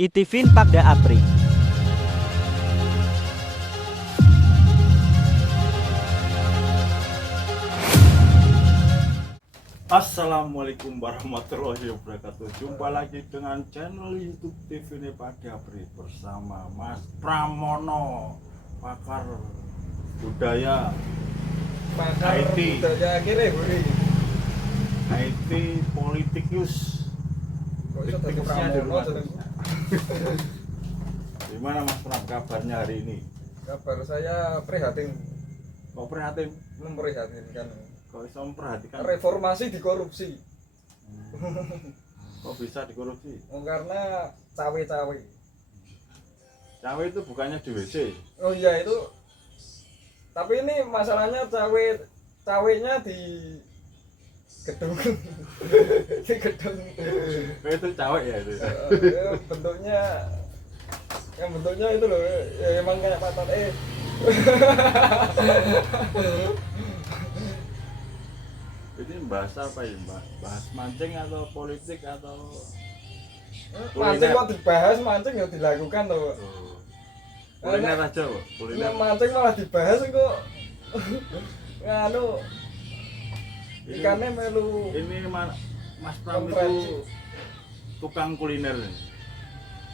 Itivin Pagda Apri. Assalamualaikum warahmatullahi wabarakatuh. Jumpa lagi dengan channel YouTube TV Pagda Apri bersama Mas Pramono, pakar budaya IT. Budaya akhirnya buri. IT politikus. Kok iso dadi Politikusnya di rumah. Pramono jenengku? Gimana Mas Pram kabarnya hari ini? Kabar saya prihatin, Kok prihatin? memprihatinkan. Kok bisa memperhatikan? Reformasi dikorupsi. Kok bisa dikorupsi? Oh, karena cawe-cawe. Cawe itu bukannya di WC? Oh iya itu. Tapi ini masalahnya cawenya di gedung. Di gedung. Itu cawe ya itu. Bentuknya yang bentuknya itu loh, ya emang kayak patat Ini bahas apa ya Mbak? Bahas mancing atau politik atau mancing kok dibahas, mancing ya dilakukan loh. kuliner aja Pak? Ini Kuliner. mancing malah dibahas kok. Nganu ikannya melu Ini Mas Pram konferensi. itu tukang kuliner nih.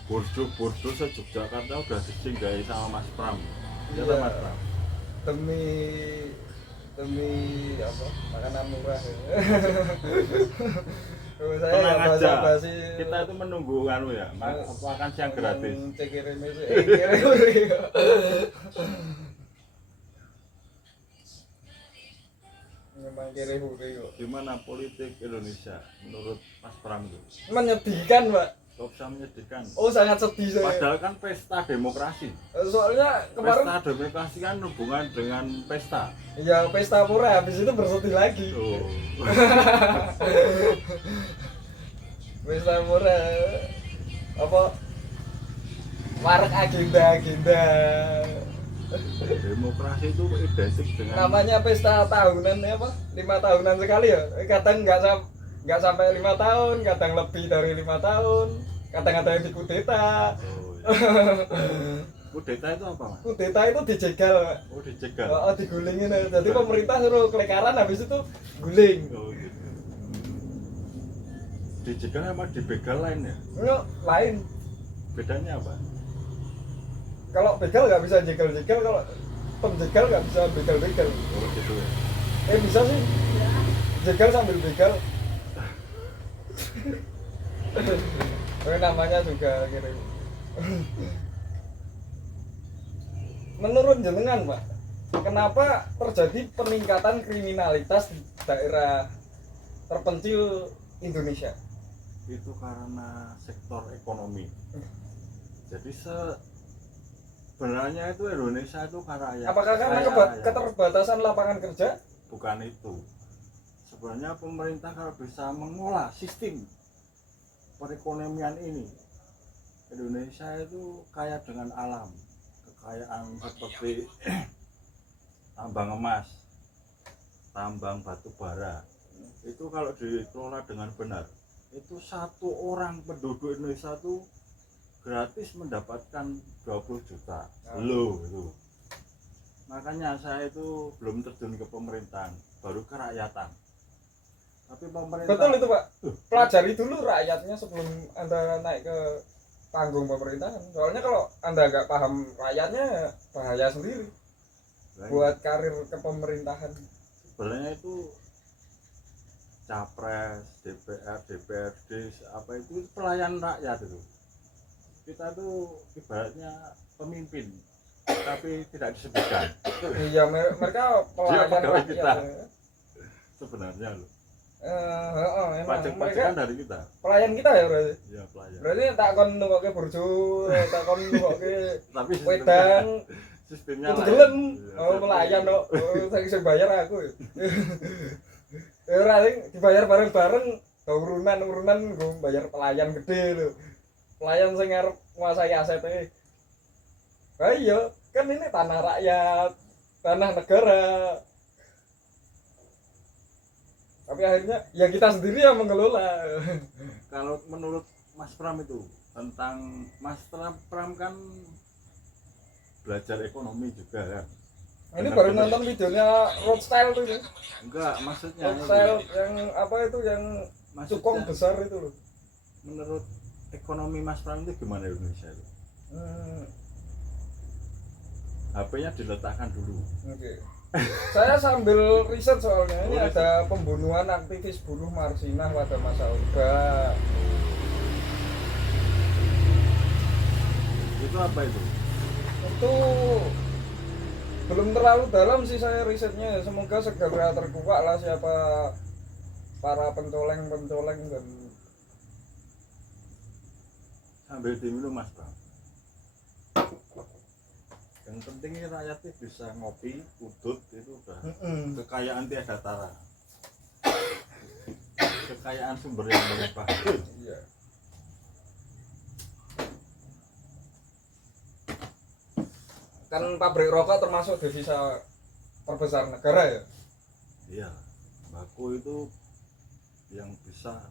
Burjo se-Yogyakarta udah disinggahi sama Mas Pram. Ya Iya. Mas Pram. demi apa makanan murah. Saya Tenang ya aja. basa-basi. Kita itu menunggu anu ya, makan siang gratis. Cekirin itu. Memang kere hure kok. Gimana politik Indonesia menurut Mas Pram itu? Menyedihkan, Pak. Kok bisa menyedihkan? Oh, sangat sedih saya. Padahal kan pesta demokrasi. Soalnya kemarin Pesta demokrasi kan hubungan dengan pesta. ya pesta murah, habis itu bersedih lagi. Oh. Pesta murah apa warak agenda Demokrasi itu identik dengan namanya pesta tahunan ya apa 5 tahunan sekali ya, kadang nggak sampai 5 tahun, kadang lebih dari 5 tahun, kadang ada yang dikudeta. Oh, iya. Kudeta itu apa Mas? Kudeta itu dijegal, Pak. Oh dicegal. Oh, digulingin ya. Jadi pemerintah suruh kelekaran, habis itu guling. Oh gitu. Dicegal sama dibegal lain ya? Itu lain. Bedanya apa? Kalau begal nggak bisa jegal-jegal, kalau penjegal nggak bisa begal-begal. Oh gitu ya. Bisa sih. Jegal sambil begal. Namanya juga gitu. Menurut jenengan, Pak, kenapa terjadi peningkatan kriminalitas di daerah terpencil Indonesia? Itu karena sektor ekonomi. Jadi sebenarnya itu Indonesia itu kaya. Apakah karena keterbatasan lapangan kerja? Bukan itu. Sebenarnya pemerintah kalau bisa mengolah sistem perekonomian ini, Indonesia itu kaya dengan alam, kekayaan seperti tambang emas, tambang batu bara. Itu kalau dikelola dengan benar, itu satu orang penduduk Indonesia itu gratis mendapatkan 20 juta. Loh itu. Makanya saya itu belum terjun ke pemerintahan, baru ke rakyatan. Tapi pemerintah Betul itu, Pak. Pelajari dulu rakyatnya sebelum Anda naik ke panggung pemerintahan. Soalnya kalau Anda nggak paham rakyatnya, bahaya sendiri buat karir kepemerintahan. sebenarnya itu capres, DPR, DPRD apa itu pelayan rakyat itu. Kita tuh ibaratnya pemimpin, tapi tidak disebutkan. Iya, mereka pelayan pegawai rakyat. kita. Sebenarnya loh. Emang mereka Pajak-pajakan dari kita. pelayan kita ya berarti. Ya pelayan. Berarti tak kon nungokke burjo, tak kon nungokke Tapi wedang, sistemnya kudu lain. gelem. Iya, Oh, tapi- pelayan kok. Saya sing bayar aku. Ya ora sing dibayar bareng-bareng, urunan nggo bayar pelayan gede lho. Pelayan sing arep nguasai asete. Lah iya, kan ini tanah rakyat, tanah negara. Tapi akhirnya ya kita sendiri yang mengelola. Kalau menurut Mas Pram itu tentang Mas Pram kan belajar ekonomi juga kan. Ini baru nonton videonya Rothschild tuh ya. Enggak, maksudnya Rothschild yang apa itu yang cukong maksudnya besar itu loh. menurut ekonomi Mas Pram itu gimana Indonesia itu? HP-nya diletakkan dulu. Oke. Saya sambil riset soalnya ini Oh, ada pembunuhan aktivis buruh Marsinah pada masa Orba. Itu apa itu? Itu belum terlalu dalam sih saya risetnya. Semoga segera terkuak lah siapa para pencoleng-pencoleng dan Sambil diminum Mas Pram. Yang penting ini rakyatnya bisa ngopi, udut itu udah kekayaan tiada tara. Kekayaan sumber yang melimpah. iya. Kan pabrik rokok termasuk devisa terbesar negara ya. Iya, baku itu yang bisa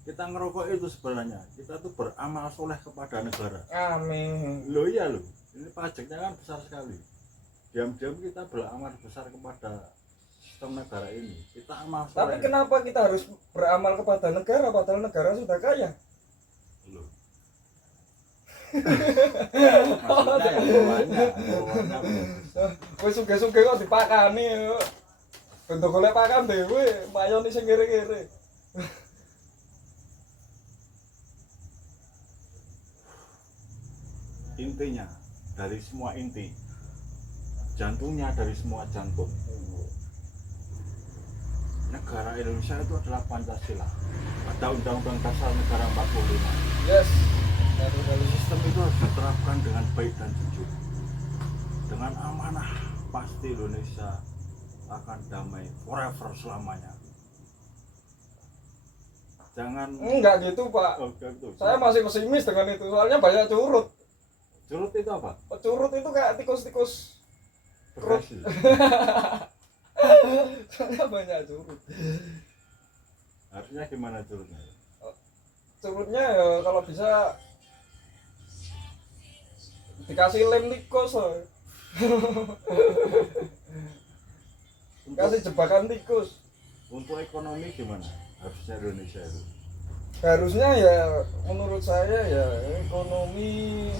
kita ngerokok itu sebenarnya kita tuh beramal soleh kepada negara. Amin. Loh iya loh, ini pajaknya kan besar sekali. Diam-diam kita beramal besar kepada sistem negara ini. Kita amal soleh. Tapi kenapa kita harus beramal kepada negara padahal negara sudah kaya? Loh. Maksudnya yang bawahnya Wis suge-suge kok dipakani yo. Bentuk golek pakan dhewe, mayone sing kere-kere. intinya dari semua inti, jantungnya dari semua jantung. Negara Indonesia itu adalah Pancasila. Ada Undang-Undang Dasar Negara 45. Yes. Dari Sistem itu harus diterapkan dengan baik dan jujur. Dengan amanah, pasti Indonesia akan damai forever selamanya. Jangan enggak gitu, Pak. gitu. Saya masih pesimis dengan itu. Soalnya banyak curut. Curut itu apa? Curut itu kayak tikus-tikus. Berhasil. Soalnya banyak curut. Harusnya gimana curutnya? Curutnya ya kalau bisa dikasih lem tikus. Kasih jebakan tikus. Untuk ekonomi gimana? Harusnya Indonesia itu. Harusnya ya menurut saya ya ekonomi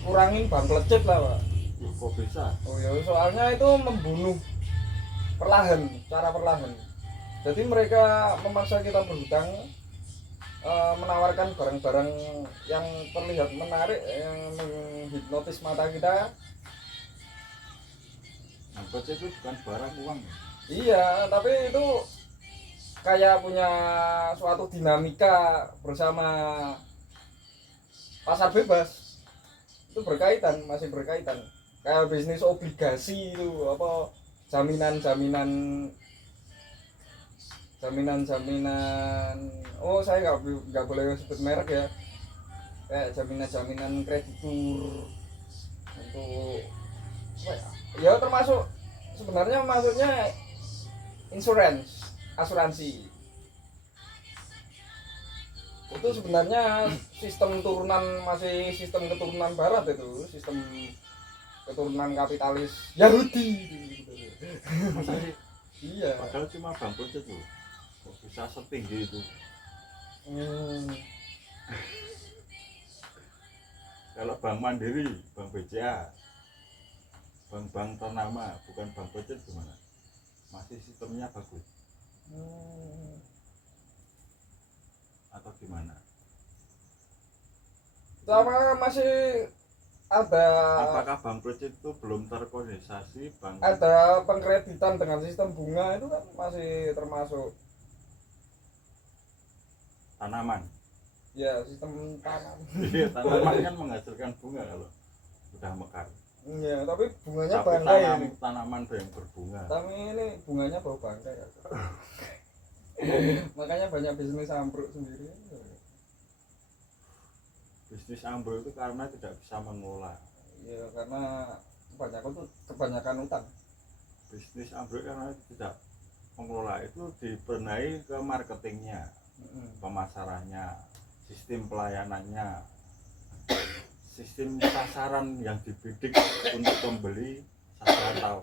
kurangin bang lecet lah, Pak. Loh, kok bisa? Oh ya, soalnya itu membunuh perlahan, cara perlahan. Jadi mereka memaksa kita berhutang, menawarkan barang-barang yang terlihat menarik, yang menghipnotis mata kita. Angkot itu bukan barang, uang. Iya, tapi itu kayak punya suatu dinamika bersama pasar bebas. Itu berkaitan, masih berkaitan. Kayak bisnis obligasi itu apa jaminan-jaminan oh saya nggak boleh sebut merek ya, kayak jaminan kreditur untuk apa ya, termasuk sebenarnya maksudnya asuransi itu sebenarnya masih sistem keturunan barat, itu sistem keturunan kapitalis Yahudi gitu. Masa sih? Iya. Padahal cuma bangkrut itu. Kok bisa setinggi itu? Kalau Bank Mandiri, Bank BCA, bank-bank ternama, bukan bank kecil gimana? Masih sistemnya bagus atau gimana? Sama masih ada Apakah bank kecil itu belum terkoordinasi bank? ada pengkreditan dengan sistem bunga, itu kan masih termasuk Tanaman. ya sistem tanam. Iya, tanaman kan menghasilkan bunga kalau udah mekar. Iya, tapi bunganya Tapi bangkai ini. tanaman yang berbunga. Tapi ini bunganya bau bangkai ya. Makanya banyak bisnis ambruk sendiri. Bisnis ambruk itu karena tidak bisa mengolah. Iya, karena kebanyakan utang. Bisnis ambruk karena tidak pengelola itu dibenahi ke marketingnya, pemasarannya, sistem pelayanannya, sistem sasaran yang dibidik untuk pembeli, sasaran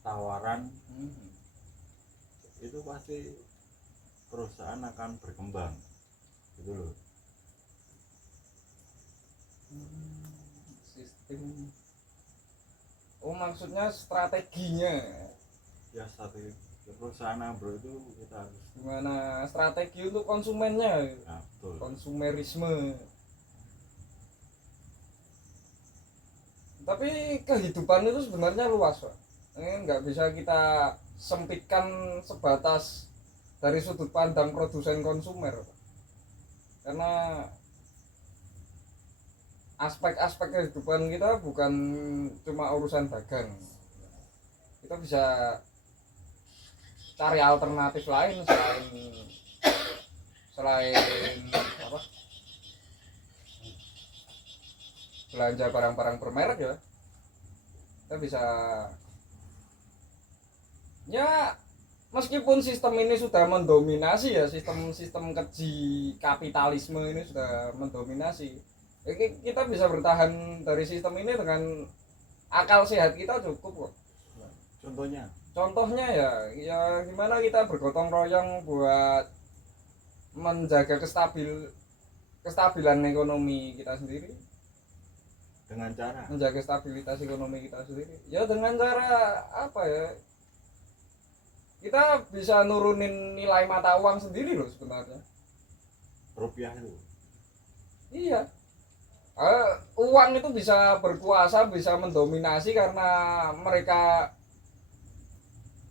tawaran, itu pasti perusahaan akan berkembang gitu loh. Sistem, oh maksudnya strateginya Ya strategi perusahaan bro itu kita harus gimana, strategi untuk konsumennya, nah, betul. konsumerisme. Tapi kehidupan itu sebenarnya luas, Pak. Ini nggak bisa kita sempitkan sebatas dari sudut pandang produsen konsumer, Pak. Karena aspek-aspek kehidupan kita bukan cuma urusan dagang. Kita bisa cari alternatif lain selain apa, belanja barang-barang bermerek ya. Kita bisa, ya meskipun sistem ini sudah mendominasi ya, sistem keji kapitalisme ini sudah mendominasi, ya, kita bisa bertahan dari sistem ini dengan akal sehat kita cukup kok. Contohnya ya gimana kita bergotong royong buat menjaga kestabilan ekonomi kita sendiri, dengan cara menjaga stabilitas ekonomi kita sendiri ya dengan cara apa ya, kita bisa nurunin nilai mata uang sendiri loh sebenarnya. rupiah itu Iya, uang itu bisa berkuasa, bisa mendominasi karena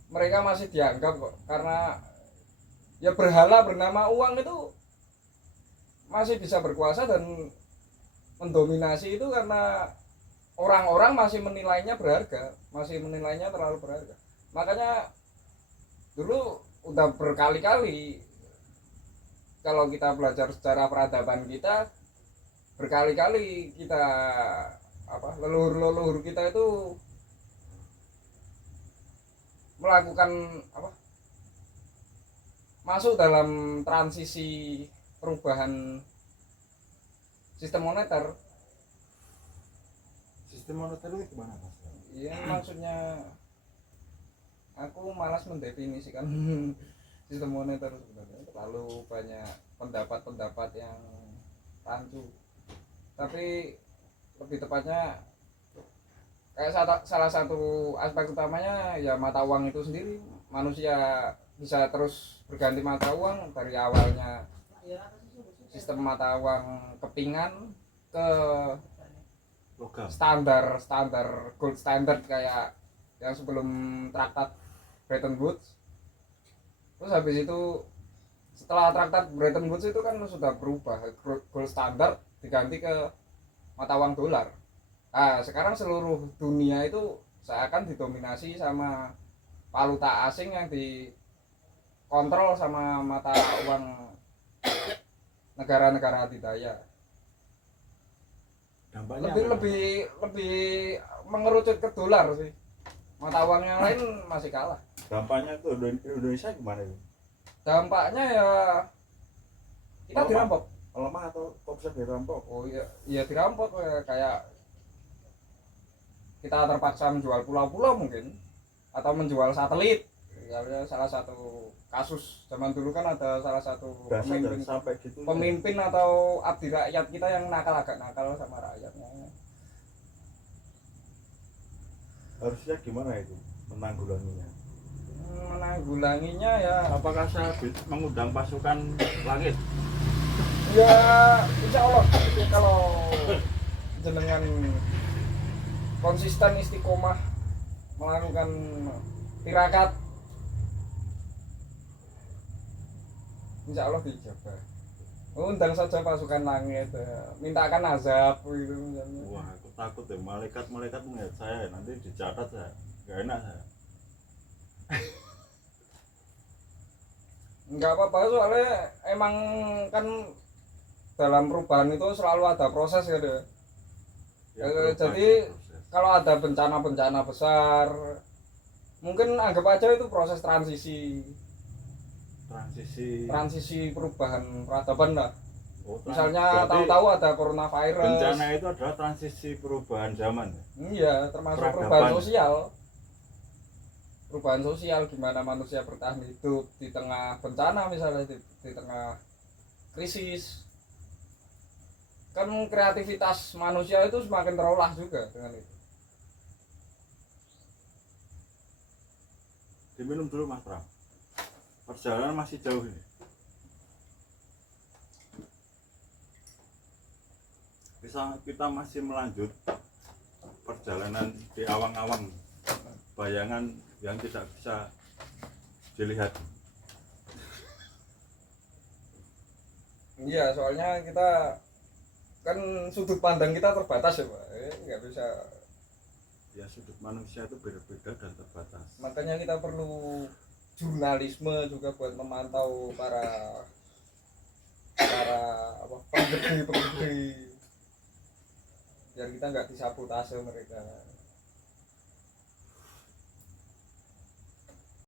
mereka masih dianggap kok, karena ya berhala bernama uang itu masih bisa berkuasa dan mendominasi itu karena orang-orang masih menilainya berharga, masih menilainya terlalu berharga. Makanya dulu udah berkali-kali kalau kita belajar sejarah peradaban kita, berkali-kali kita leluhur kita itu melakukan masuk dalam transisi perubahan sistem moneter. Sistem moneter itu gimana mas? Iya, maksudnya aku malas mendefinisikan sistem moneter sebenarnya, terlalu banyak pendapat-pendapat yang rancu. Tapi lebih tepatnya kayak salah satu aspek utamanya ya mata uang itu sendiri. Manusia bisa terus berganti mata uang dari awalnya sistem mata uang kepingan ke logam standar gold standard kayak yang sebelum traktat Bretton Woods. Terus habis itu setelah traktat Bretton Woods itu kan sudah berubah, gold standard diganti ke mata uang dolar. Nah, sekarang seluruh dunia itu seakan didominasi sama valuta asing yang dikontrol sama mata uang negara-negara adidaya. dampaknya Lebih mengerucut ke dolar sih. Mata uang yang lain masih kalah. dampaknya tuh Indonesia gimana itu? Dampaknya ya kita dirampok. Lemah atau kok bisa dirampok? Oh iya dirampok ya, kayak kita terpaksa menjual pulau-pulau mungkin, atau menjual satelit. Misalnya salah satu kasus zaman dulu kan ada salah satu pemimpin atau abdi rakyat kita yang agak nakal sama rakyatnya. Harusnya gimana itu menanggulanginya? Menanggulanginya ya Apakah saya mengundang pasukan langit? ya insya Allah kalau jenengan konsisten istiqomah melakukan tirakat, insya Allah dijabah. Undang saja pasukan langit, mintakan azab gitu misalnya. Wah, aku takut deh, malaikat melihat saya nanti dicatat saya, gak enak saya. Enggak apa-apa, soalnya emang kan dalam perubahan itu selalu ada proses ya deh. Jadi kalau ada bencana-bencana besar Mungkin anggap aja itu proses transisi. transisi perubahan peradaban lah. Misalnya Berarti tahu-tahu ada coronavirus. bencana itu adalah transisi perubahan zaman. Iya, termasuk Peradaban. perubahan sosial. Perubahan sosial gimana manusia bertahan hidup di tengah bencana, misalnya di tengah krisis. Kan kreativitas manusia itu semakin terolah juga dengan itu. Diminum dulu Mas Pram. Perjalanan masih jauh ini. Kita masih melanjut perjalanan di awang-awang bayangan yang tidak bisa dilihat. Iya, soalnya kita kan sudut pandang kita terbatas ya Pak, nggak bisa. Ya sudut manusia itu beda-beda dan terbatas. Makanya kita perlu jurnalisme juga buat memantau para apa penggede biar kita nggak disabotase mereka.